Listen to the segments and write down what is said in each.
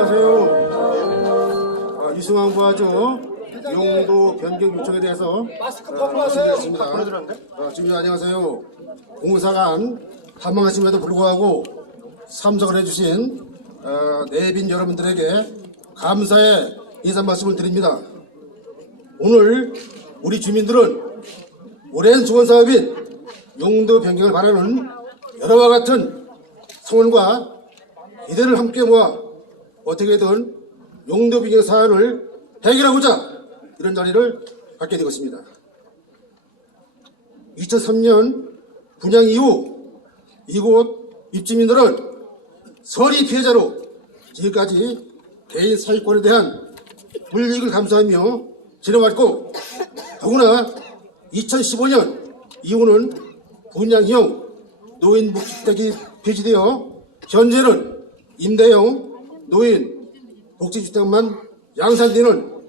안녕하세요. 유승환 부하죠. 용도 변경 요청에 대해서 마스크 벗고 하세요. 지금 안녕하세요. 공사간 한망하심에도 불구하고 참석을 해주신 내빈 여러분들에게 감사의 인사 말씀을 드립니다. 오늘 우리 주민들은 오랜 주거사업인 용도 변경을 바라는 여러와 같은 소원과 기대를 함께 모아 어떻게든 용도 변경 사안을 해결하고자 이런 자리를 갖게 되었습니다. 2003년 분양 이후 이곳 입주민들은 서리 피해자로 지금까지 개인 사유권에 대한 불이익을 감수하며 지내왔고, 더구나 2015년 이후는 분양형 노인 복지주택이 폐지되어 현재는 임대형 노인 복지주택만 양산되는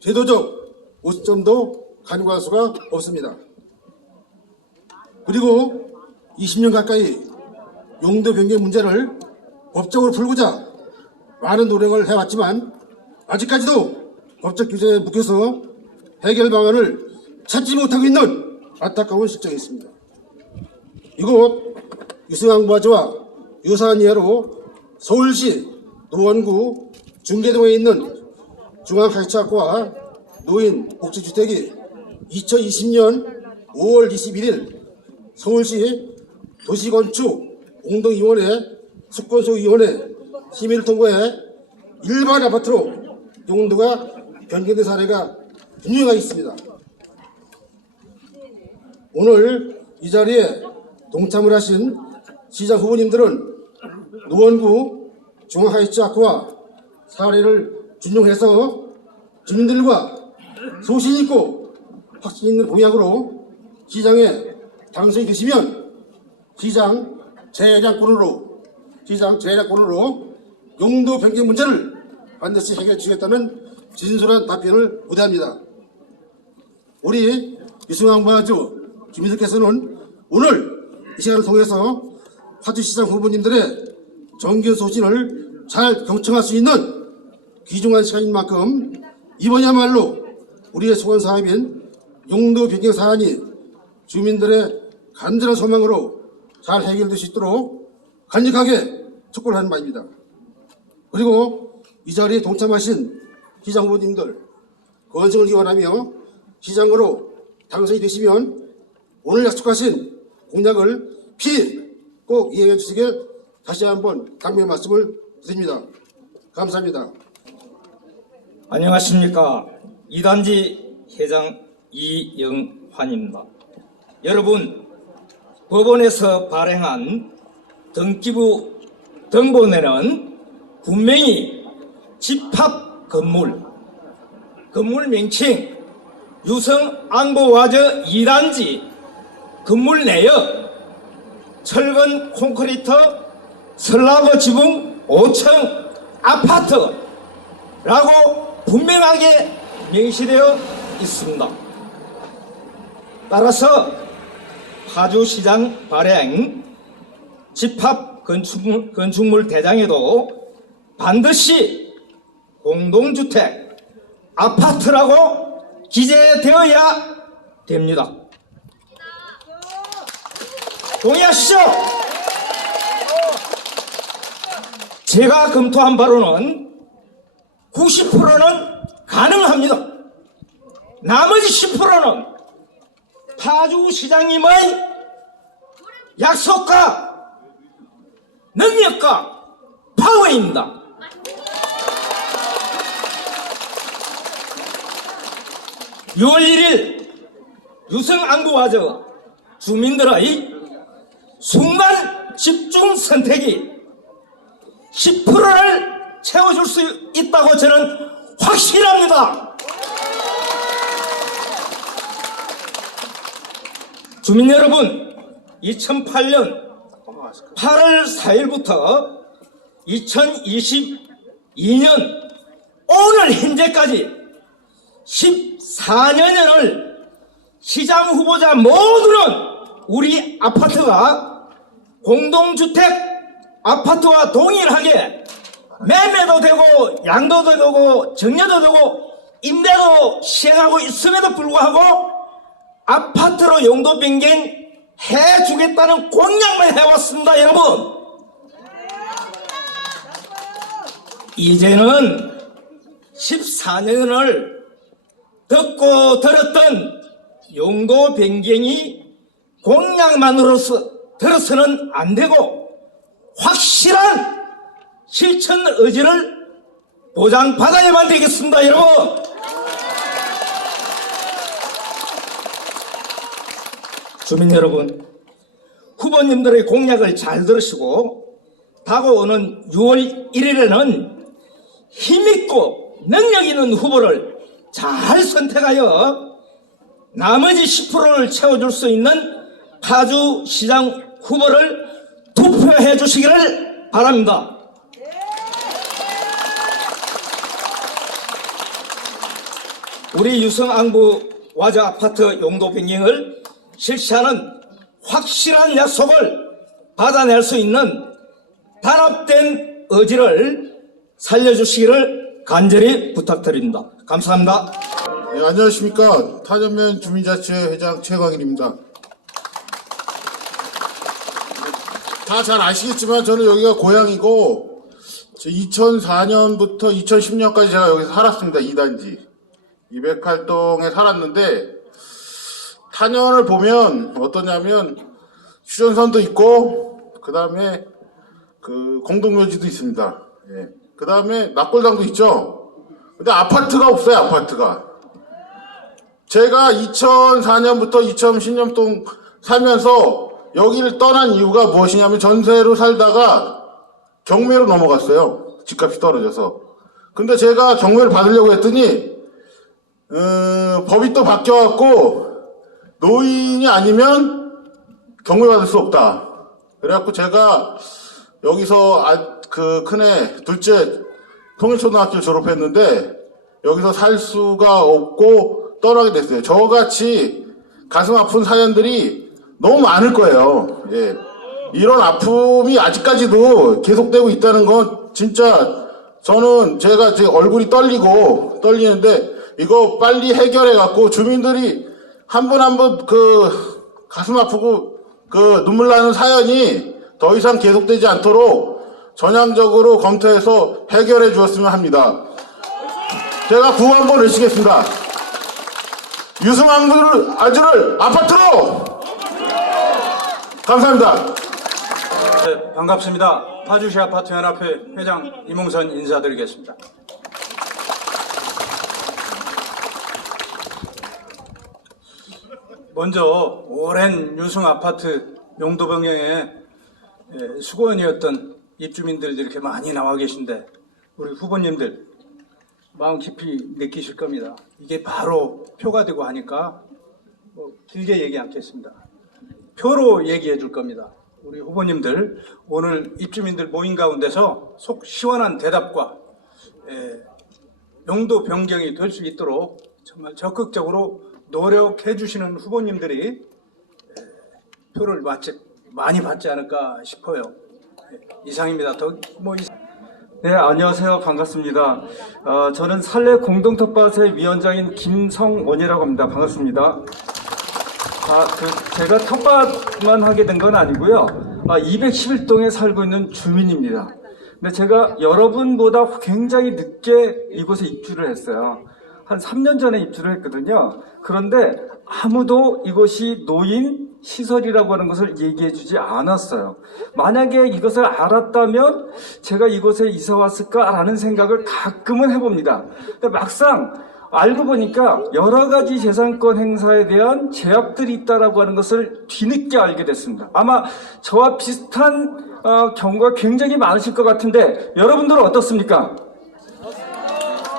제도적 오점도 간과할 수가 없습니다. 그리고 20년 가까이 용도 변경 문제를 법적으로 풀고자 많은 노력을 해왔지만 아직까지도 법적 규제에 묶여서 해결 방안을 찾지 못하고 있는 안타까운 실정이 있습니다. 이곳 유승환 부하지와 유사한 예로 서울시 노원구 중계동에 있는 중앙가시학과 노인 복지주택이 2020년 5월 21일 서울시 도시건축 공동위원회 숙건소위원회 심의를 통과해 일반 아파트로 용도가 변경된 사례가 분명히 있습니다. 오늘 이 자리에 동참을 하신 시장 후보님들은 노원구 중앙하이츠학과 사례를 준용해서 주민들과 소신있고 확신있는 공약으로 시장에 당선이 되시면 시장 재량권으로 용도 변경 문제를 반드시 해결해 주겠다는 진솔한 답변을 우대합니다. 우리 유승환 부하주 주민들께서는 오늘 이 시간을 통해서 화주시장 후보님들의 정견 소신을 잘 경청할 수 있는 귀중한 시간인 만큼 이번이야말로 우리의 소원 사업인 용도 변경 사안이 주민들의 간절한 소망으로 잘 해결될 수 있도록 간직하게 촉구를 하는 바입니다. 그리고 이 자리에 동참하신 시장 후보님들 건승을 기원하며 시장으로 당선이 되시면 오늘 약속하신 공약을 꼭 이행해 주시길 다시 한번 강력 말씀을 드립니다. 감사합니다. 안녕하십니까. 이단지 회장 이영환입니다. 여러분, 법원에서 발행한 등기부 등본에는 분명히 집합 건물 명칭 유성안보와저 2단지 건물 내역 철근 콘크리트 슬라브 지붕 5층 아파트라고 분명하게 명시되어 있습니다. 따라서 파주시장 발행 집합 건축물 대장에도 반드시 공동주택 아파트라고 기재되어야 됩니다. 동의하시죠? 제가 검토한 바로는 90%는 가능합니다. 나머지 10%는 파주시장님의 약속과 능력과 파워입니다. (6월 1일) 유성안구와저 주민들의 순간 집중 선택이 10%를 채워줄 수 있다고 저는 확신합니다. 주민 여러분, 2008년 8월 4일부터 2022년 오늘 현재까지 14년을 시장 후보자 모두는 우리 아파트가 공동주택 아파트와 동일하게 매매도 되고 양도도 되고 정려도 되고 임대도 시행하고 있음에도 불구하고 아파트로 용도 변경 해주겠다는 공약만 해왔습니다. 여러분, 이제는 14년을 듣고 들었던 용도 변경이 공약만으로서 들어서는 안 되고 확실한 실천 의지를 보장받아야만 되겠습니다. 여러분, 주민 여러분, 후보님들의 공약을 잘 들으시고 다가오는 6월 1일에는 힘있고 능력 있는 후보를 잘 선택하여 나머지 10%를 채워줄 수 있는 파주시장 후보를 투표해 주시기를 바랍니다. 우리 유성안구 와저 아파트 용도 변경을 실시하는 확실한 약속을 받아낼 수 있는 단합된 의지를 살려주시기를 간절히 부탁드립니다. 감사합니다. 네, 안녕하십니까. 타전면 주민자치회 회장 최광일입니다. 다 잘 아시겠지만 저는 여기가 고향이고 2004년부터 2010년까지 제가 여기서 살았습니다. 2단지 208동에 살았는데 탄현을 보면 어떠냐면 휴전선도 있고 그 다음에 그 공동묘지도 있습니다. 예. 그 다음에 낙골당도 있죠. 근데 아파트가 없어요. 아파트가. 제가 2004년부터 2010년 살면서 여기를 떠난 이유가 무엇이냐면 전세로 살다가 경매로 넘어갔어요. 집값이 떨어져서. 근데 제가 경매를 받으려고 했더니 법이 또 바뀌어갖고 노인이 아니면 경매 받을 수 없다. 그래갖고 제가 여기서 그 큰애 둘째 통일초등학교를 졸업했는데 여기서 살 수가 없고 떠나게 됐어요. 저같이 가슴 아픈 사연들이 너무 많을 거예요. 예. 이런 아픔이 아직까지도 계속되고 있다는 건 진짜 저는 제가 지금 얼굴이 떨리는데 이거 빨리 해결해갖고 주민들이 한 분 한 분 그 가슴 아프고 그 눈물 나는 사연이 더 이상 계속되지 않도록 전향적으로 검토해서 해결해 주었으면 합니다. 제가 구호 한번 외치겠습니다. 유승환 아주를 아파트로! 감사합니다. 네, 반갑습니다. 파주시 아파트연합회 회장 이몽선 인사드리겠습니다. 먼저 오랜 유승 아파트 용도 변경에 수고원이었던 입주민들이 이렇게 많이 나와 계신데 우리 후보님들 마음 깊이 느끼실 겁니다. 이게 바로 표가 되고 하니까 뭐 길게 얘기 않겠습니다. 표로 얘기해 줄 겁니다. 우리 후보님들 오늘 입주민들 모인 가운데서 속 시원한 대답과 용도 변경이 될 수 있도록 정말 적극적으로 노력해 주시는 후보님들이 표를 많이 받지 않을까 싶어요. 이상입니다. 네, 안녕하세요. 반갑습니다. 저는 살레 공동텃밭의 위원장인 김성원이라고 합니다. 반갑습니다. 제가 텃밭만 하게 된 건 아니고요. 211동에 살고 있는 주민입니다. 근데 제가 여러분보다 굉장히 늦게 이곳에 입주를 했어요. 한 3년 전에 입주를 했거든요. 그런데 아무도 이것이 노인 시설이라고 하는 것을 얘기해 주지 않았어요. 만약에 이것을 알았다면 제가 이곳에 이사 왔을까라는 생각을 가끔은 해봅니다. 근데 막상 알고 보니까 여러 가지 재산권 행사에 대한 제약들이 있다라고 하는 것을 뒤늦게 알게 됐습니다. 아마 저와 비슷한 경우가 굉장히 많으실 것 같은데 여러분들은 어떻습니까?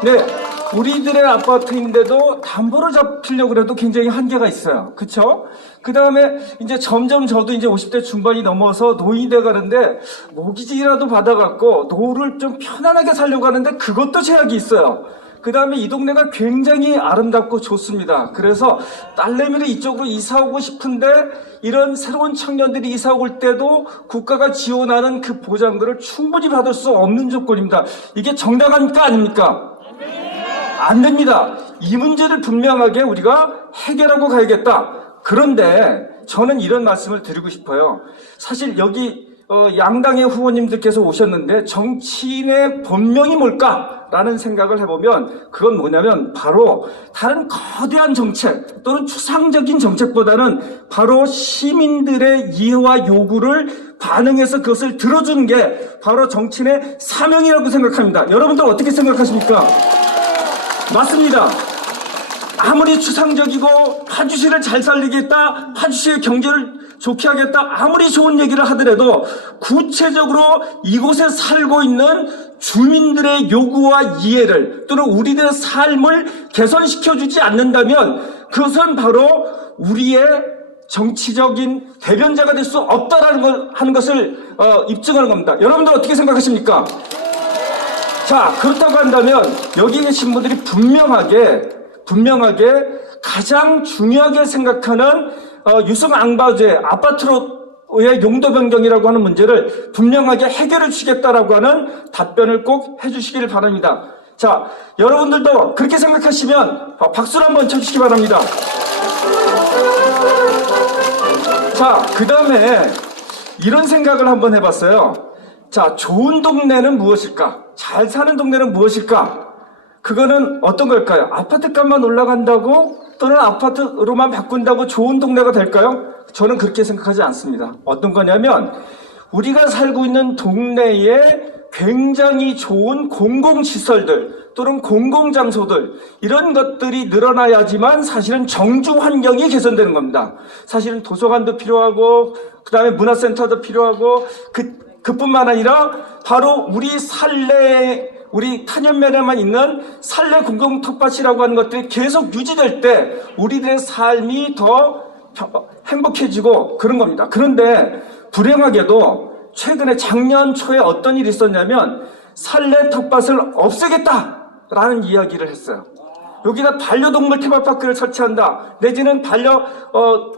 네, 우리들의 아파트인데도 담보를 잡히려고 해도 굉장히 한계가 있어요. 그쵸? 그 다음에 이제 점점 저도 이제 50대 중반이 넘어서 노인이 돼 가는데 모기지라도 받아갖고 노후를 좀 편안하게 살려고 하는데 그것도 제약이 있어요. 그 다음에 이 동네가 굉장히 아름답고 좋습니다. 그래서 딸내미를 이쪽으로 이사 오고 싶은데 이런 새로운 청년들이 이사 올 때도 국가가 지원하는 그 보장들을 충분히 받을 수 없는 조건입니다. 이게 정당합니까? 아닙니까? 안 됩니다. 이 문제를 분명하게 우리가 해결하고 가야겠다. 그런데 저는 이런 말씀을 드리고 싶어요. 사실 여기 양당의 후보님들께서 오셨는데 정치인의 본명이 뭘까라는 생각을 해보면 그건 뭐냐면 바로 다른 거대한 정책 또는 추상적인 정책보다는 바로 시민들의 이해와 요구를 반영해서 그것을 들어주는 게 바로 정치인의 사명이라고 생각합니다. 여러분들 어떻게 생각하십니까? 맞습니다. 아무리 추상적이고 파주시를 잘 살리겠다, 파주시의 경제를 좋게 하겠다, 아무리 좋은 얘기를 하더라도 구체적으로 이곳에 살고 있는 주민들의 요구와 이해를 또는 우리들의 삶을 개선시켜주지 않는다면 그것은 바로 우리의 정치적인 대변자가 될 수 없다라는 하는 것을 입증하는 겁니다. 여러분들 어떻게 생각하십니까? 자, 그렇다고 한다면 여기 계신 분들이 분명하게 가장 중요하게 생각하는 유승-앙바주의 아파트로의 용도 변경이라고 하는 문제를 분명하게 해결해 주시겠다라고 하는 답변을 꼭 해주시기를 바랍니다. 자, 여러분들도 그렇게 생각하시면 박수를 한번 쳐주시기 바랍니다. 자, 그 다음에 이런 생각을 한번 해봤어요. 자, 좋은 동네는 무엇일까? 잘 사는 동네는 무엇일까? 그거는 어떤 걸까요? 아파트 값만 올라간다고 또는 아파트로만 바꾼다고 좋은 동네가 될까요? 저는 그렇게 생각하지 않습니다. 어떤 거냐면 우리가 살고 있는 동네에 굉장히 좋은 공공시설들 또는 공공장소들 이런 것들이 늘어나야지만 사실은 정주 환경이 개선되는 겁니다. 사실은 도서관도 필요하고 그 다음에 문화센터도 필요하고 그뿐만 아니라 바로 우리 탄현면에만 있는 살래 공공 텃밭이라고 하는 것들이 계속 유지될 때 우리들의 삶이 더 행복해지고 그런 겁니다. 그런데 불행하게도 최근에 작년 초에 어떤 일이 있었냐면 살래 텃밭을 없애겠다라는 이야기를 했어요. 여기다 반려동물 테마파크를 설치한다. 내지는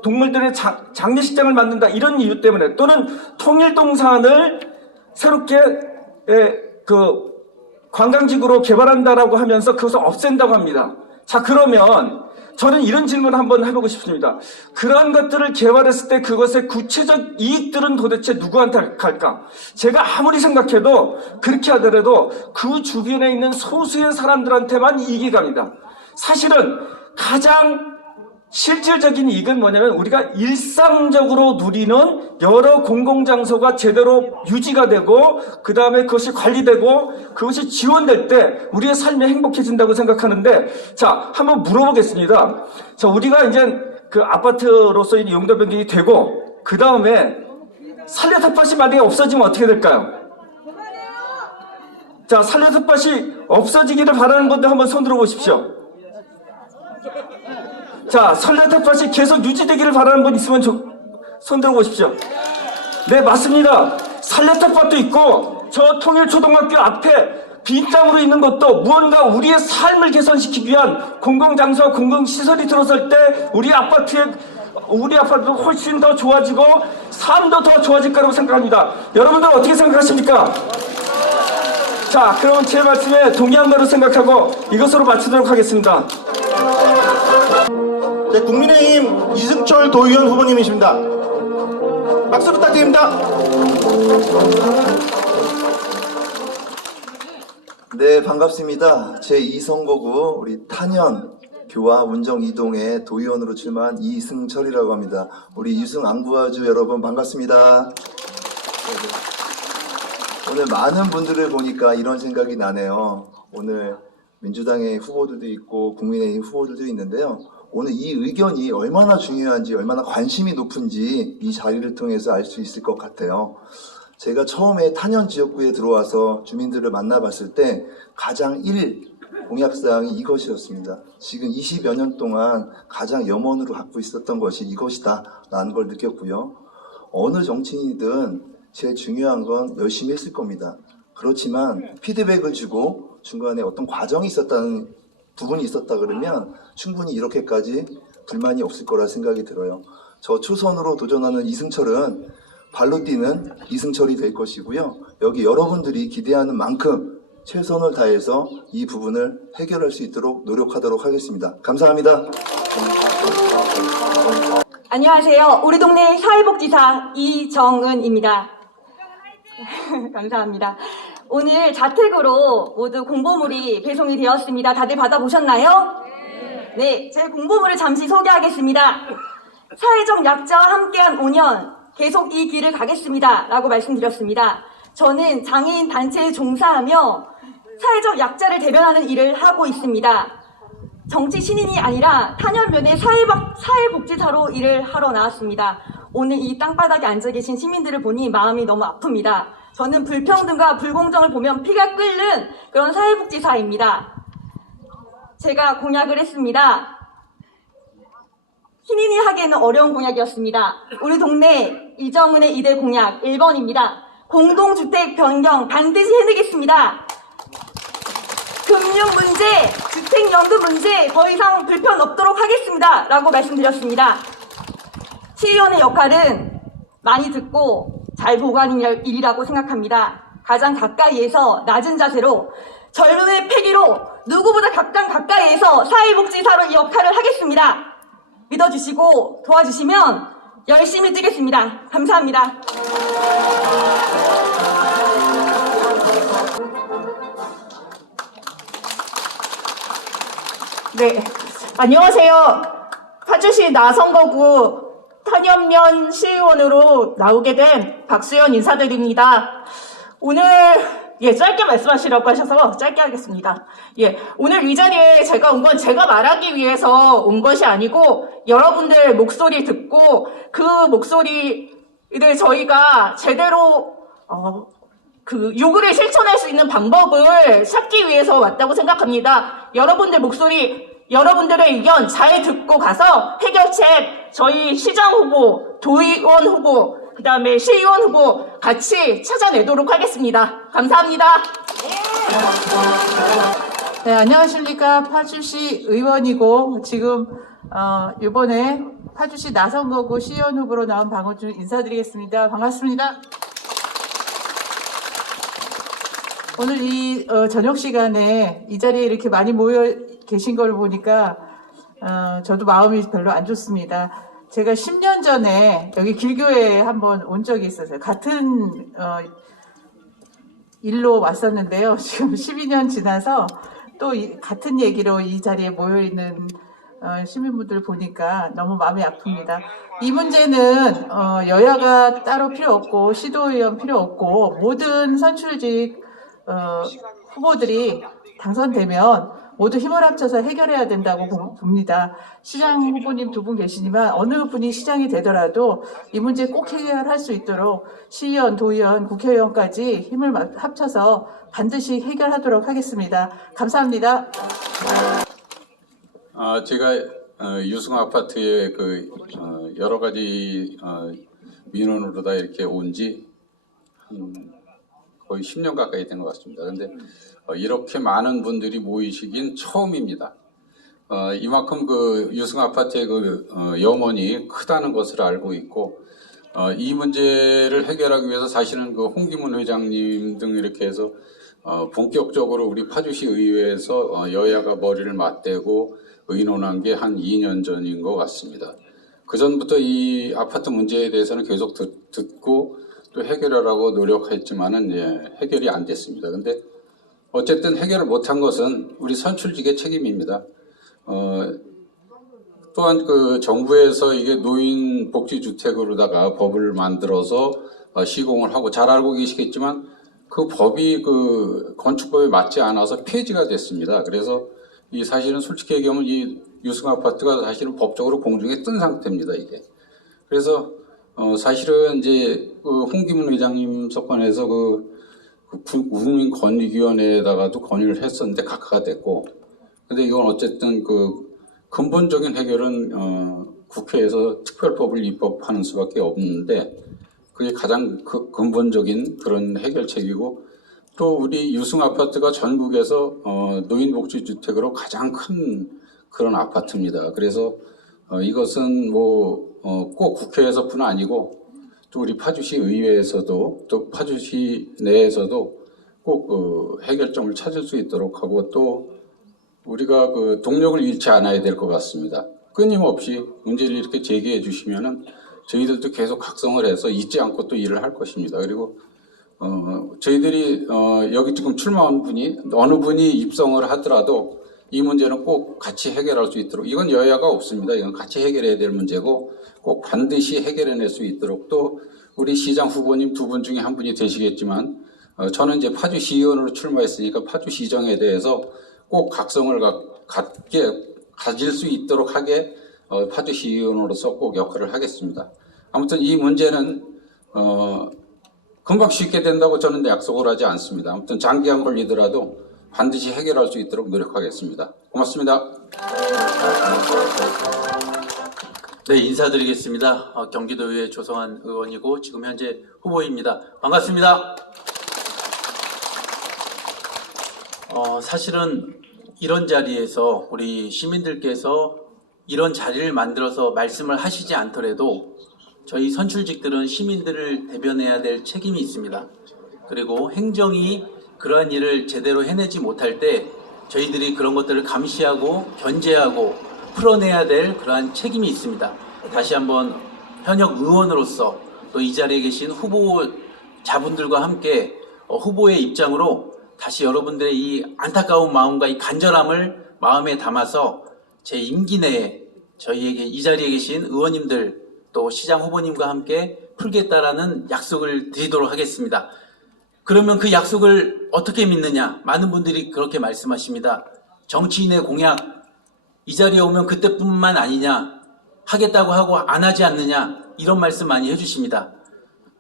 동물들의 장례식장을 만든다. 이런 이유 때문에 또는 통일동산을 새롭게 관광지구로 개발한다라고 하면서 그것을 없앤다고 합니다. 자, 그러면 저는 이런 질문을 한번 해보고 싶습니다. 그러한 것들을 개발했을 때 그것의 구체적 이익들은 도대체 누구한테 갈까? 제가 아무리 생각해도 그렇게 하더라도 그 주변에 있는 소수의 사람들한테만 이익이 갑니다. 사실은 가장 실질적인 이익은 뭐냐면 우리가 일상적으로 누리는 여러 공공장소가 제대로 유지가 되고 그 다음에 그것이 관리되고 그것이 지원될 때 우리의 삶이 행복해진다고 생각하는데 자, 한번 물어보겠습니다. 자, 우리가 이제 그 아파트로서의 용도 변경이 되고 그 다음에 살래 텃밭이 만약에 없어지면 어떻게 될까요? 자, 살래 텃밭이 없어지기를 바라는 분들 한번 손 들어보십시오. 자, 살래 텃밭이 계속 유지되기를 바라는 분 있으면 손 들어보십시오. 네, 맞습니다. 살래 텃밭도 있고 저 통일초등학교 앞에 빈 땅으로 있는 것도 무언가 우리의 삶을 개선시키기 위한 공공장소와 공공시설이 들어설 때 우리 아파트도 훨씬 더 좋아지고 삶도 더 좋아질 거라고 생각합니다. 여러분들 어떻게 생각하십니까? 자, 그럼 제 말씀에 동의한 거로 생각하고 이것으로 마치도록 하겠습니다. 네, 국민의힘 이승철 도의원 후보님이십니다. 박수 부탁드립니다. 네, 반갑습니다. 제2선거구 우리 탄현 교화 운정 이동의 도의원으로 출마한 이승철이라고 합니다. 우리 유승 앙부아주 여러분 반갑습니다. 오늘 많은 분들을 보니까 이런 생각이 나네요. 오늘 민주당의 후보들도 있고 국민의힘 후보들도 있는데요. 오늘 이 의견이 얼마나 중요한지 얼마나 관심이 높은지 이 자리를 통해서 알 수 있을 것 같아요. 제가 처음에 탄현 지역구에 들어와서 주민들을 만나봤을 때 가장 공약사항이 이것이었습니다. 지금 20여 년 동안 가장 염원으로 갖고 있었던 것이 이것이다 라는 걸 느꼈고요. 어느 정치인이든 제일 중요한 건 열심히 했을 겁니다. 그렇지만 피드백을 주고 중간에 어떤 과정이 있었다는 부분이 있었다 그러면 충분히 이렇게까지 불만이 없을 거라 생각이 들어요. 저 초선으로 도전하는 이승철은 발로 뛰는 이승철이 될 것이고요. 여기 여러분들이 기대하는 만큼 최선을 다해서 이 부분을 해결할 수 있도록 노력하도록 하겠습니다. 감사합니다. 안녕하세요. 우리 동네 사회복지사 이정은입니다. 감사합니다. 오늘 자택으로 모두 공보물이 배송이 되었습니다. 다들 받아보셨나요? 네, 제 공보물을 잠시 소개하겠습니다. 사회적 약자와 함께한 5년, 계속 이 길을 가겠습니다. 라고 말씀드렸습니다. 저는 장애인 단체에 종사하며 사회적 약자를 대변하는 일을 하고 있습니다. 정치 신인이 아니라 탄현면의 사회복지사로 일을 하러 나왔습니다. 오늘 이 땅바닥에 앉아 계신 시민들을 보니 마음이 너무 아픕니다. 저는 불평등과 불공정을 보면 피가 끓는 그런 사회복지사입니다. 제가 공약을 했습니다. 신인이 하기에는 어려운 공약이었습니다. 우리 동네 이정은의 2대 공약 1번입니다. 공동주택 변경 반드시 해내겠습니다. 금융 문제, 주택연금 문제 더 이상 불편 없도록 하겠습니다. 라고 말씀드렸습니다. 시의원의 역할은 많이 듣고 잘 보고하는 일이라고 생각합니다. 가장 가까이에서 낮은 자세로 젊음의 패기로 누구보다 가까이에서 사회복지사로 이 역할을 하겠습니다. 믿어주시고 도와주시면 열심히 뛰겠습니다. 감사합니다. 네, 안녕하세요. 파주시 나선거구 탄현면 시의원으로 나오게 된 박수연 인사드립니다. 오늘 짧게 말씀하시라고 하셔서 짧게 하겠습니다. 오늘 이 자리에 제가 온 건 제가 말하기 위해서 온 것이 아니고 여러분들 목소리 듣고 그 목소리를 저희가 제대로 요구를 실천할 수 있는 방법을 찾기 위해서 왔다고 생각합니다. 여러분들 목소리, 여러분들의 의견 잘 듣고 가서 해결책 저희 시장 후보, 도의원 후보, 그 다음에 시의원 후보 같이 찾아내도록 하겠습니다. 감사합니다. 네, 안녕하십니까. 파주시 의원이고 지금 이번에 파주시 나선거구 시의원 후보로 나온 방어준 인사드리겠습니다. 반갑습니다. 오늘 이 저녁 시간에 이 자리에 이렇게 많이 모여 계신 걸 보니까 저도 마음이 별로 안 좋습니다. 제가 10년 전에 여기 길교회에 한번 온 적이 있었어요. 같은 일로 왔었는데요. 지금 12년 지나서 또 같은 얘기로 이 자리에 모여있는 시민분들 보니까 너무 마음이 아픕니다. 이 문제는 여야가 따로 필요 없고 시도의원 필요 없고 모든 선출직 후보들이 당선되면 모두 힘을 합쳐서 해결해야 된다고 봅니다. 시장 후보님 2분 계시지만 어느 분이 시장이 되더라도 이 문제 꼭 해결할 수 있도록 시의원, 도의원, 국회의원까지 힘을 합쳐서 반드시 해결하도록 하겠습니다. 감사합니다. 제가 유승 아파트에 여러 가지 민원으로 다 이렇게 온 지 거의 10년 가까이 된 것 같습니다. 그런데 이렇게 많은 분들이 모이시긴 처음입니다. 이만큼 유승 아파트의 염원이 크다는 것을 알고 있고, 이 문제를 해결하기 위해서 사실은 홍기문 회장님 등 이렇게 해서 본격적으로 우리 파주시 의회에서 여야가 머리를 맞대고 의논한 게 한 2년 전인 것 같습니다. 그 전부터 이 아파트 문제에 대해서는 계속 듣고 또 해결하라고 노력했지만은 해결이 안 됐습니다. 근데 어쨌든 해결을 못한 것은 우리 선출직의 책임입니다. 또한 정부에서 이게 노인 복지주택으로다가 법을 만들어서 시공을 하고 잘 알고 계시겠지만 그 법이 건축법에 맞지 않아서 폐지가 됐습니다. 그래서 이 사실은 솔직히 얘기하면 이 유승 아파트가 사실은 법적으로 공중에 뜬 상태입니다, 이게. 그래서 사실은 이제 홍기문 회장님 사건에서 국민권익위원회에다가도 건의를 했었는데 각하가 됐고, 근데 이건 어쨌든 근본적인 해결은 국회에서 특별법을 입법하는 수밖에 없는데 그게 가장 근본적인 그런 해결책이고, 또 우리 유승 아파트가 전국에서 노인복지주택으로 가장 큰 그런 아파트입니다. 그래서 이것은 꼭 국회에서뿐 아니고 또 우리 파주시 의회에서도 또 파주시 내에서도 꼭 해결점을 찾을 수 있도록 하고 또 우리가 그 동력을 잃지 않아야 될 것 같습니다. 끊임없이 문제를 이렇게 제기해 주시면은 저희들도 계속 각성을 해서 잊지 않고 또 일을 할 것입니다. 그리고 저희들이 여기 지금 출마한 분이 어느 분이 입성을 하더라도 이 문제는 꼭 같이 해결할 수 있도록, 이건 여야가 없습니다. 이건 같이 해결해야 될 문제고 꼭 반드시 해결해낼 수 있도록, 또 우리 시장 후보님 두 분 중에 한 분이 되시겠지만 저는 이제 파주시의원으로 출마했으니까 파주시정에 대해서 꼭 각성을 가질 수 있도록 하게 파주시의원으로서 꼭 역할을 하겠습니다. 아무튼 이 문제는 금방 쉽게 된다고 저는 약속을 하지 않습니다. 아무튼 장기간 걸리더라도 반드시 해결할 수 있도록 노력하겠습니다. 고맙습니다. 네, 인사드리겠습니다. 경기도의회 조성환 의원이고 지금 현재 후보입니다. 반갑습니다. 사실은 이런 자리에서 우리 시민들께서 이런 자리를 만들어서 말씀을 하시지 않더라도 저희 선출직들은 시민들을 대변해야 될 책임이 있습니다. 그리고 행정이 그러한 일을 제대로 해내지 못할 때 저희들이 그런 것들을 감시하고 견제하고 풀어내야 될 그러한 책임이 있습니다. 다시 한번 현역 의원으로서 또 이 자리에 계신 후보자분들과 함께 후보의 입장으로 다시 여러분들의 이 안타까운 마음과 이 간절함을 마음에 담아서 제 임기 내에 저희에게 이 자리에 계신 의원님들 또 시장 후보님과 함께 풀겠다라는 약속을 드리도록 하겠습니다. 그러면 그 약속을 어떻게 믿느냐? 많은 분들이 그렇게 말씀하십니다. 정치인의 공약, 이 자리에 오면 그때뿐만 아니냐? 하겠다고 하고 안 하지 않느냐? 이런 말씀 많이 해주십니다.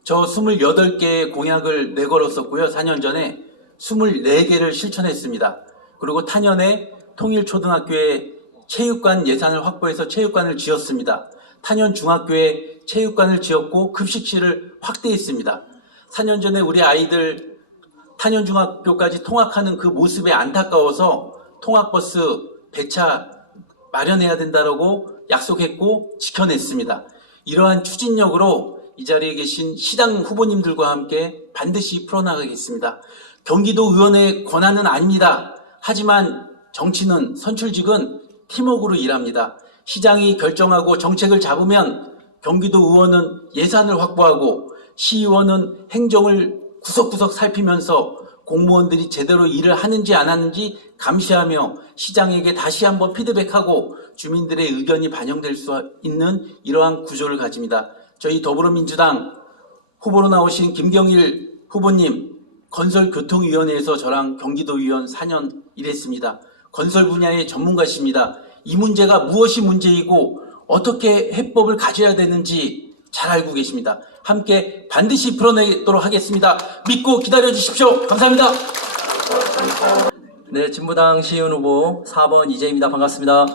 저 28개의 공약을 내걸었었고요. 4년 전에 24개를 실천했습니다. 그리고 타년에 통일초등학교에 체육관 예산을 확보해서 체육관을 지었습니다. 타년 중학교에 체육관을 지었고 급식실을 확대했습니다. 4년 전에 우리 아이들 타년 중학교까지 통학하는 그 모습에 안타까워서 통학버스 배차 마련해야 된다고 약속했고 지켜냈습니다. 이러한 추진력으로 이 자리에 계신 시장 후보님들과 함께 반드시 풀어나가겠습니다. 경기도 의원의 권한은 아닙니다. 하지만 정치는, 선출직은 팀워크로 일합니다. 시장이 결정하고 정책을 잡으면 경기도 의원은 예산을 확보하고 시의원은 행정을 구석구석 살피면서 공무원들이 제대로 일을 하는지 안 하는지 감시하며 시장에게 다시 한번 피드백하고 주민들의 의견이 반영될 수 있는 이러한 구조를 가집니다. 저희 더불어민주당 후보로 나오신 김경일 후보님, 건설교통위원회에서 저랑 경기도의원 4년 일했습니다. 건설 분야의 전문가십니다. 이 문제가 무엇이 문제이고 어떻게 해법을 가져야 되는지 잘 알고 계십니다. 함께 반드시 풀어내도록 하겠습니다. 믿고 기다려주십시오. 감사합니다. 네, 진보당 시의원 후보 4번 이재입니다. 반갑습니다.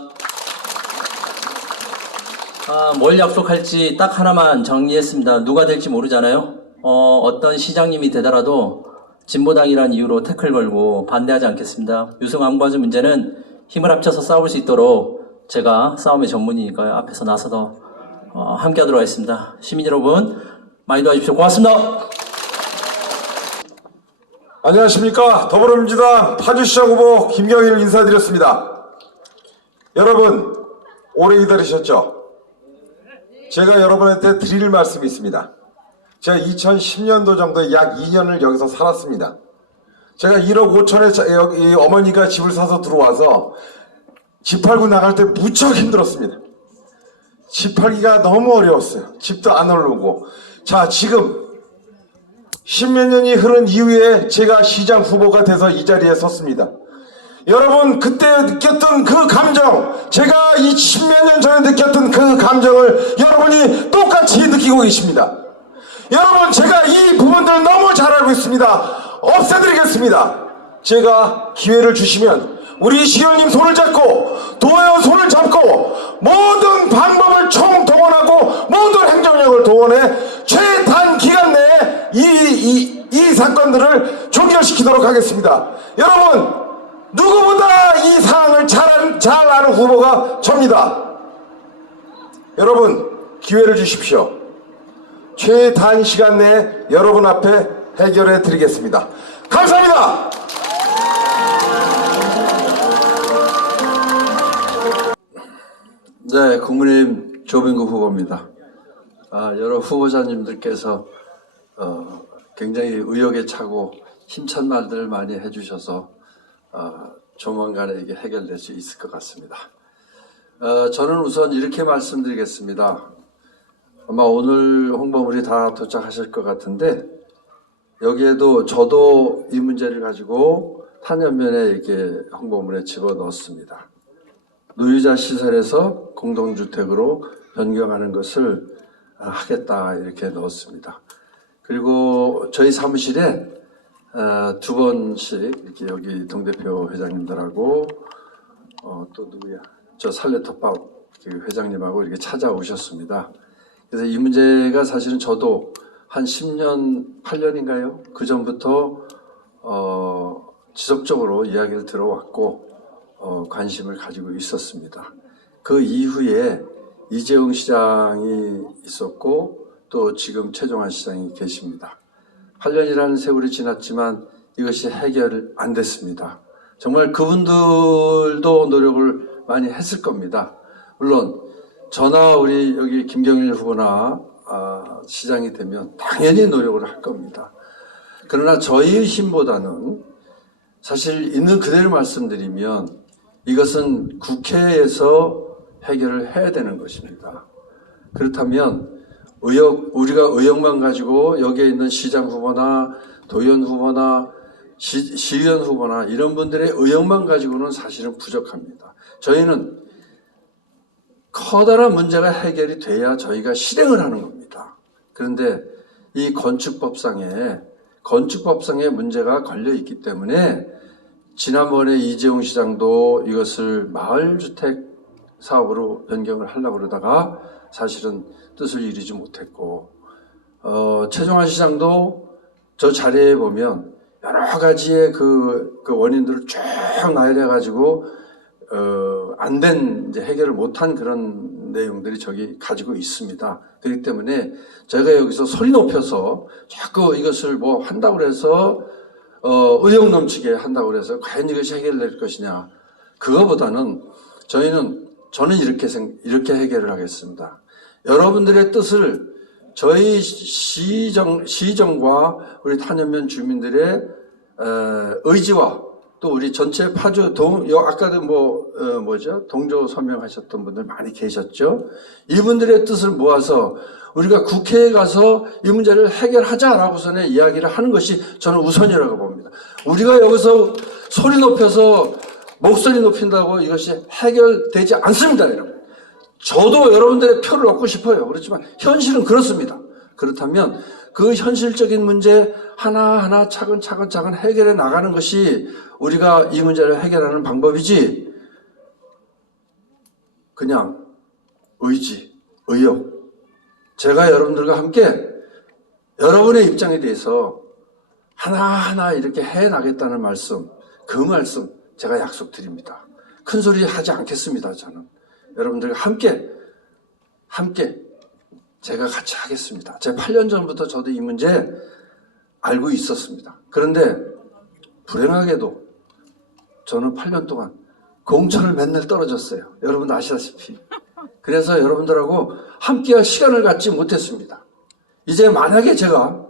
뭘 약속할지 딱 하나만 정리했습니다. 누가 될지 모르잖아요. 어떤 시장님이 되더라도 진보당이라는 이유로 태클 걸고 반대하지 않겠습니다. 유승 안과주 문제는 힘을 합쳐서 싸울 수 있도록 제가 싸움의 전문이니까요. 앞에서 나서서 함께하도록 하겠습니다. 시민 여러분 많이 도와주십시오. 고맙습니다. 안녕하십니까. 더불어민주당 파주시장 후보 김경일 인사드렸습니다. 여러분 오래 기다리셨죠? 제가 여러분한테 드릴 말씀이 있습니다. 제가 2010년도 정도에 약 2년을 여기서 살았습니다. 제가 1억 5천에 어머니가 집을 사서 들어와서 집 팔고 나갈 때 무척 힘들었습니다. 집 팔기가 너무 어려웠어요. 집도 안 오르고. 자, 지금 10몇 년이 흐른 이후에 제가 시장 후보가 돼서 이 자리에 섰습니다. 여러분 그때 느꼈던 그 감정, 제가 이 10몇 년 전에 느꼈던 그 감정을 여러분이 똑같이 느끼고 계십니다. 여러분 제가 이 부분들 너무 잘 알고 있습니다. 없애드리겠습니다. 제가 기회를 주시면 우리 시의원님 손을 잡고 도의원 손을 잡고 모든 방법을 총동원하고 모든 행정력을 동원해 최단 기간 내에 이 이 사건들을 종결시키도록 하겠습니다. 여러분, 누구보다 이 사항을 잘 아는 후보가 접니다. 여러분, 기회를 주십시오. 최단시간 내에 여러분 앞에 해결해 드리겠습니다. 감사합니다. 네, 국민의힘 조병구 후보입니다. 여러 후보자님들께서 굉장히 의욕에 차고 힘찬 말들을 많이 해주셔서 조만간에 이게 해결될 수 있을 것 같습니다. 저는 우선 이렇게 말씀드리겠습니다. 아마 오늘 홍보물이 다 도착하실 것 같은데, 여기에도 저도 이 문제를 가지고 탄현면에 이렇게 홍보물에 집어넣었습니다. 노유자 시설에서 공동주택으로 변경하는 것을 하겠다 이렇게 넣었습니다. 그리고 저희 사무실에 두 번씩 이렇게 여기 동대표 회장님들하고 또 누구야? 저 살레톱밥 회장님하고 이렇게 찾아오셨습니다. 그래서 이 문제가 사실은 저도 한 10년, 8년인가요? 그 전부터 지속적으로 이야기를 들어왔고 관심을 가지고 있었습니다. 그 이후에 이재용 시장이 있었고 또 지금 최종환 시장이 계십니다. 8년이라는 세월이 지났지만 이것이 해결 안 됐습니다. 정말 그분들도 노력을 많이 했을 겁니다. 물론 저나 우리 여기 김경일 후보나 시장이 되면 당연히 노력을 할 겁니다. 그러나 저희 힘보다는 사실 있는 그대로 말씀드리면 이것은 국회에서 해결을 해야 되는 것입니다. 그렇다면 우리가 의혹만 가지고 여기에 있는 시장 후보나 도의원 후보나 시의원 후보나 이런 분들의 의혹만 가지고는 사실은 부족합니다. 저희는 커다란 문제가 해결이 돼야 저희가 실행을 하는 겁니다. 그런데 이 건축법상에 문제가 걸려 있기 때문에 지난번에 이재용 시장도 이것을 마을주택 사업으로 변경을 하려고 그러다가 사실은 뜻을 이루지 못했고, 최종환 시장도 저 자리에 보면 여러 가지의 그 원인들을 쭉 나열해가지고 안 된 해결을 못한 그런 내용들이 저기 가지고 있습니다. 그렇기 때문에 저희가 여기서 소리 높여서 자꾸 이것을 뭐 한다고 해서 의욕 넘치게 한다고 해서 과연 이것이 해결될 것이냐, 그거보다는 저는 이렇게 해결을 하겠습니다. 여러분들의 뜻을 저희 시정과 우리 탄현면 주민들의 의지와 또 우리 전체 파주 아까도 동조 서명하셨던 분들 많이 계셨죠. 이분들의 뜻을 모아서 우리가 국회에 가서 이 문제를 해결하자라고서는 이야기를 하는 것이 저는 우선이라고 봅니다. 우리가 여기서 소리 높여서 목소리 높인다고 이것이 해결되지 않습니다, 여러분. 저도 여러분들의 표를 얻고 싶어요. 그렇지만 현실은 그렇습니다. 그렇다면 그 현실적인 문제 하나하나 차근차근 해결해 나가는 것이 우리가 이 문제를 해결하는 방법이지, 그냥 의지, 의욕. 제가 여러분들과 함께 여러분의 입장에 대해서 하나하나 이렇게 해나겠다는 말씀, 그 말씀 제가 약속드립니다. 큰 소리 하지 않겠습니다. 저는 여러분들과 함께 제가 같이 하겠습니다. 제가 8년 전부터 저도 이 문제 알고 있었습니다. 그런데 불행하게도 저는 8년 동안 공천을 맨날 떨어졌어요. 여러분도 아시다시피. 그래서 여러분들하고 함께할 시간을 갖지 못했습니다. 이제 만약에 제가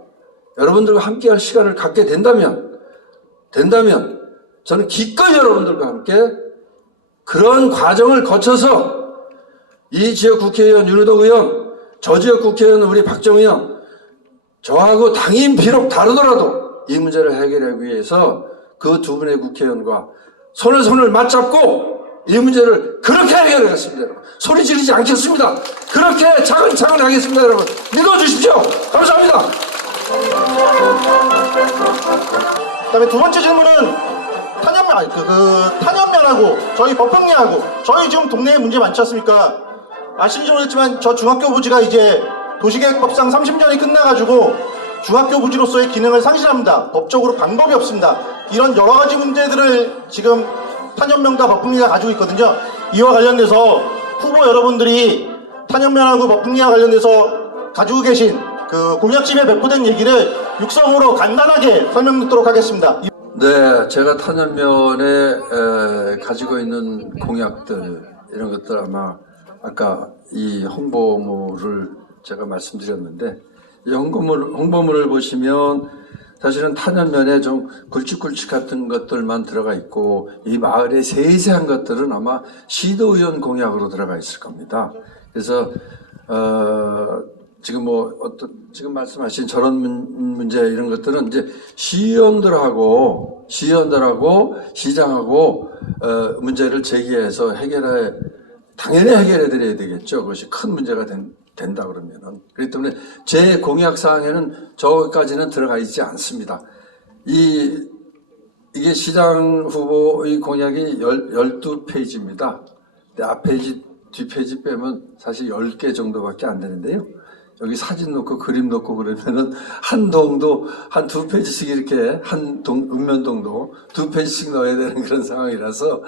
여러분들과 함께할 시간을 갖게 된다면 저는 기꺼이 여러분들과 함께 그런 과정을 거쳐서 이 지역 국회의원 윤우덕 의원, 저 지역 국회의원 우리 박정 의원, 저하고 당이 비록 다르더라도 이 문제를 해결하기 위해서 그 두 분의 국회의원과 손을 맞잡고 이 문제를 그렇게 해결하겠습니다, 여러분. 소리 지르지 않겠습니다. 그렇게 차근차근 하겠습니다, 여러분. 믿어주십시오. 감사합니다. 그다음에 두 번째 질문은 탄현면하고 저희 법학리하고 저희 지금 동네에 문제 많지 않습니까? 아시는지 모르겠지만 저 중학교 부지가 이제 도시계획법상 30년이 끝나가지고 중학교 부지로서의 기능을 상실합니다. 법적으로 방법이 없습니다. 이런 여러 가지 문제들을 지금 탄현명과 법흥리가 가지고 있거든요. 이와 관련돼서 후보 여러분들이 탄현명하고 법흥리와 관련돼서 가지고 계신 그 공약집에 배포된 얘기를 육성으로 간단하게 설명 듣도록 하겠습니다. 네, 제가 탄현면에 가지고 있는 공약들 이런 것들 아마 아까 이 홍보물을 제가 말씀드렸는데 이 홍보물을 보시면 사실은 탄현면에 좀 굵직굵직 같은 것들만 들어가 있고 이 마을의 세세한 것들은 아마 시도의원 공약으로 들어가 있을 겁니다. 그래서 지금 지금 말씀하신 저런 문제 이런 것들은 이제 시의원들하고 시장하고 문제를 제기해서 당연히 해결해 드려야 되겠죠. 그것이 큰 문제가 된다 그러면은. 그렇기 때문에 제 공약 사항에는 저까지는 들어가 있지 않습니다. 이게 시장 후보의 공약이 12페이지입니다. 근데 앞페이지, 뒷페이지 빼면 사실 10개 정도밖에 안 되는데요. 여기 사진 놓고 그림 놓고 그러면은 한 동도 한 2페이지씩 이렇게 읍면동도 2페이지씩 넣어야 되는 그런 상황이라서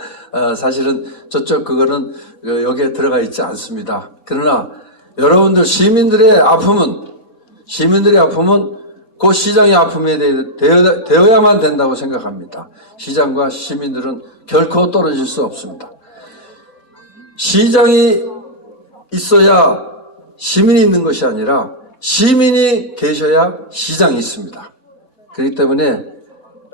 사실은 그거는 여기에 들어가 있지 않습니다. 그러나 여러분들 시민들의 아픔은 그 시장의 아픔에 되어야만 된다고 생각합니다. 시장과 시민들은 결코 떨어질 수 없습니다. 시장이 있어야 시민이 있는 것이 아니라 시민이 계셔야 시장이 있습니다. 그렇기 때문에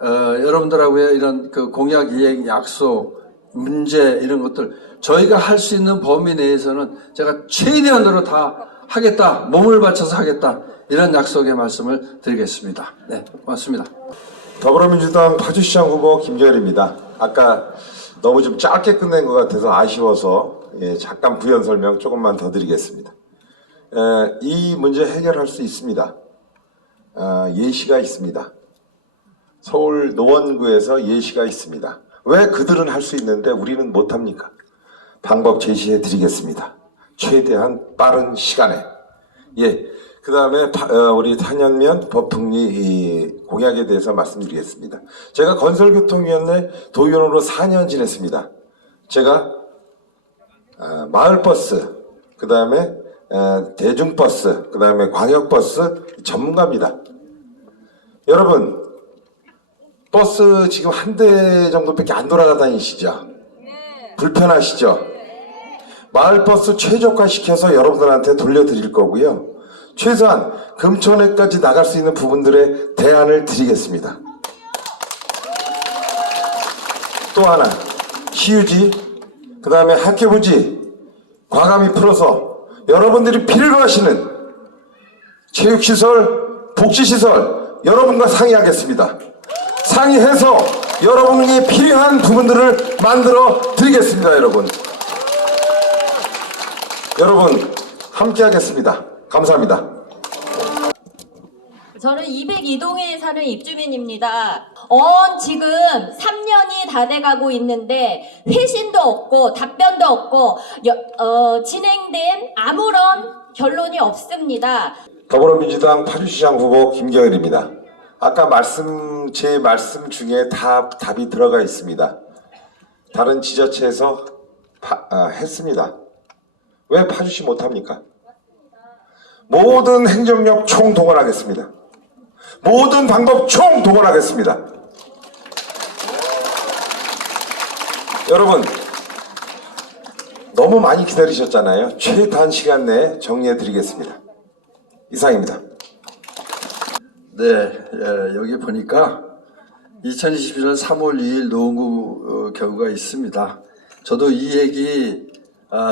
여러분들하고의 이런 그 공약, 이행, 약속, 문제 이런 것들 저희가 할 수 있는 범위 내에서는 제가 최대한으로 다 하겠다, 몸을 바쳐서 하겠다 이런 약속의 말씀을 드리겠습니다. 네, 고맙습니다. 더불어민주당 파주시장 후보 김경일입니다. 아까 너무 좀 짧게 끝낸 것 같아서 아쉬워서 잠깐 부연 설명 조금만 더 드리겠습니다. 이 문제 해결할 수 있습니다. 예시가 있습니다. 서울 노원구에서 예시가 있습니다. 왜 그들은 할 수 있는데 우리는 못합니까? 방법 제시해 드리겠습니다. 최대한 빠른 시간에. 그 다음에 우리 탄현면 법흥리 공약에 대해서 말씀드리겠습니다. 제가 건설교통위원회 도의원으로 4년 지냈습니다. 제가 마을버스, 그 다음에 대중버스, 그 다음에 광역버스 전문가입니다. 여러분, 버스 지금 한 대 정도밖에 안 돌아다니시죠? 불편하시죠? 마을버스 최적화시켜서 여러분들한테 돌려드릴 거고요. 최소한 금천에까지 나갈 수 있는 부분들의 대안을 드리겠습니다. 또 하나, 시유지, 그 다음에 학교부지 과감히 풀어서 여러분들이 필요하시는 체육시설, 복지시설 여러분과 상의하겠습니다. 상의해서 여러분에게 필요한 부분들을 만들어 드리겠습니다. 여러분 함께 하겠습니다. 감사합니다. 저는 202동에 사는 입주민입니다. 지금 3년이 다 돼가고 있는데 회신도 없고 답변도 없고 진행된 아무런 결론이 없습니다. 더불어민주당 파주시장 후보 김경일입니다. 아까 제 말씀 중에 다 답이 들어가 있습니다. 다른 지자체에서 했습니다. 왜 파주시 못합니까? 모든 행정력 총동원하겠습니다. 모든 방법 총동원하겠습니다. 여러분 너무 많이 기다리셨잖아요. 최단 내에 정리해드리겠습니다. 이상입니다. 네, 여기 보니까 2021년 3월 2일 노원구 경우가 있습니다. 저도 이 얘기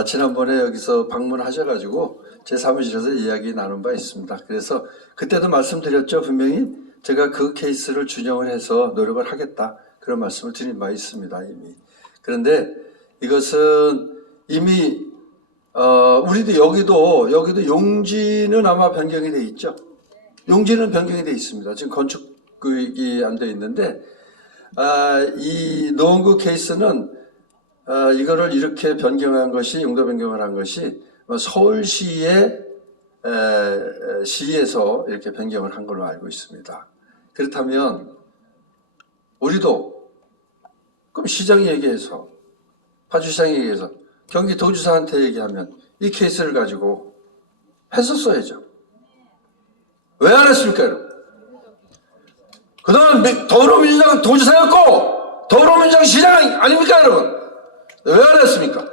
지난번에 여기서 방문하셔가지고 제 사무실에서 이야기 나눈 바 있습니다. 그래서 그때도 말씀드렸죠. 분명히 제가 그 케이스를 준용을 해서 노력을 하겠다. 그런 말씀을 드린 바 있습니다. 이미. 그런데 이것은 이미 우리도 여기도 용지는 아마 변경이 돼 있죠. 용지는 변경이 돼 있습니다. 지금 건축이 안 돼 있는데 이 노원구 케이스는 이거를 이렇게 변경한 것이 용도 변경을 한 것이 서울시의 시에서 이렇게 변경을 한 걸로 알고 있습니다. 그렇다면 우리도 그럼 시장이 얘기해서 파주시장이 얘기해서 경기도지사한테 얘기하면 이 케이스를 가지고 했었어야죠. 왜 안 했습니까, 여러분? 그동안 더불어민주당 도지사였고 더불어민주당 시장 아닙니까, 여러분? 왜 안 했습니까?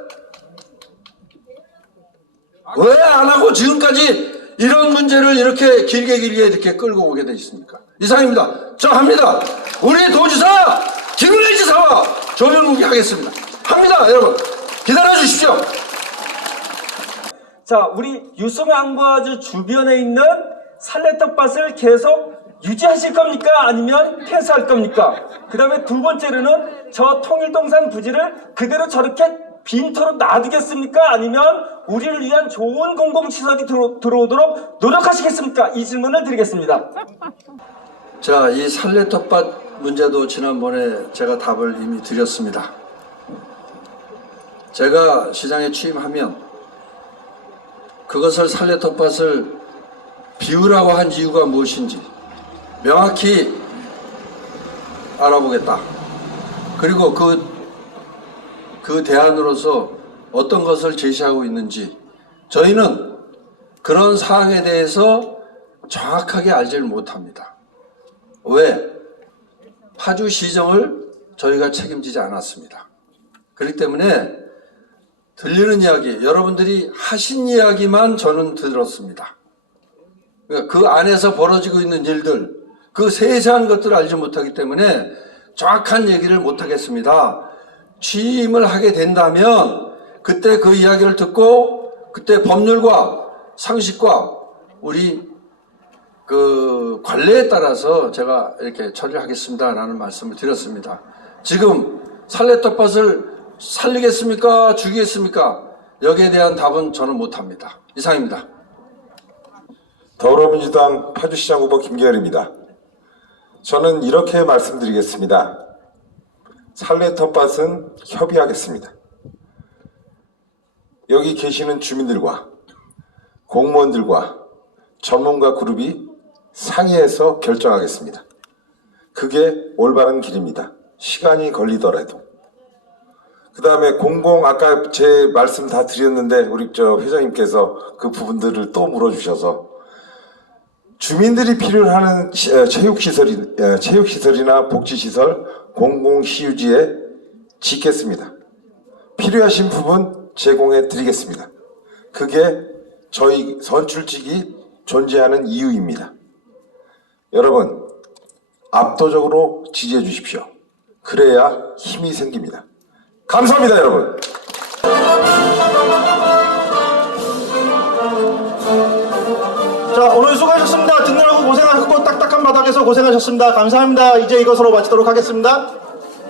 왜 안 하고 지금까지 이런 문제를 이렇게 길게 이렇게 끌고 오게 돼 있습니까? 이상입니다. 저 합니다. 우리 도지사 김은혜 지사와 조명국이 하겠습니다. 합니다, 여러분. 기다려 주십시오. 자, 우리 유승왕과주 주변에 있는 살레떡밭을 계속 유지하실 겁니까? 아니면 폐쇄할 겁니까? 그 다음에 두 번째로는 저 통일동산 부지를 그대로 저렇게 빈터로 놔두겠습니까? 아니면 우리를 위한 좋은 공공시설이 들어오도록 노력하시겠습니까? 이 질문을 드리겠습니다. 자, 이 살레떡밭 문제도 지난번에 제가 답을 이미 드렸습니다. 제가 시장에 취임하면 그것을 살레떡밭을 비우라고 한 이유가 무엇인지 명확히 알아보겠다. 그리고 그 대안으로서 어떤 것을 제시하고 있는지 저희는 그런 사항에 대해서 정확하게 알지를 못합니다. 왜? 파주시정을 저희가 책임지지 않았습니다. 그렇기 때문에 들리는 이야기, 여러분들이 하신 이야기만 저는 들었습니다. 그러니까 그 안에서 벌어지고 있는 일들, 그 세세한 것들을 알지 못하기 때문에 정확한 얘기를 못하겠습니다. 취임을 하게 된다면 그때 그 이야기를 듣고 그때 법률과 상식과 우리 그 관례에 따라서 제가 이렇게 처리를 하겠습니다라는 말씀을 드렸습니다. 지금 살레떡밭을 살리겠습니까? 죽이겠습니까? 여기에 대한 답은 저는 못합니다. 이상입니다. 더불어민주당 파주시장 후보 김계열입니다. 저는 이렇게 말씀드리겠습니다. 살레떡밭은 협의하겠습니다. 여기 계시는 주민들과 공무원들과 전문가 그룹이 상의해서 결정하겠습니다. 그게 올바른 길입니다. 시간이 걸리더라도. 그 다음에 아까 제 말씀 다 드렸는데 우리 회장님께서 그 부분들을 또 물어주셔서 주민들이 필요로 체육시설이나 복지시설, 공공시유지에 짓겠습니다. 필요하신 부분 제공해 드리겠습니다. 그게 저희 선출직이 존재하는 이유입니다. 여러분, 압도적으로 지지해 주십시오. 그래야 힘이 생깁니다. 감사합니다, 여러분. 자, 오늘 수고하셨습니다. 듣느라고 고생하셨고 딱딱한 바닥에서 고생하셨습니다. 감사합니다. 이제 이것으로 마치도록 하겠습니다.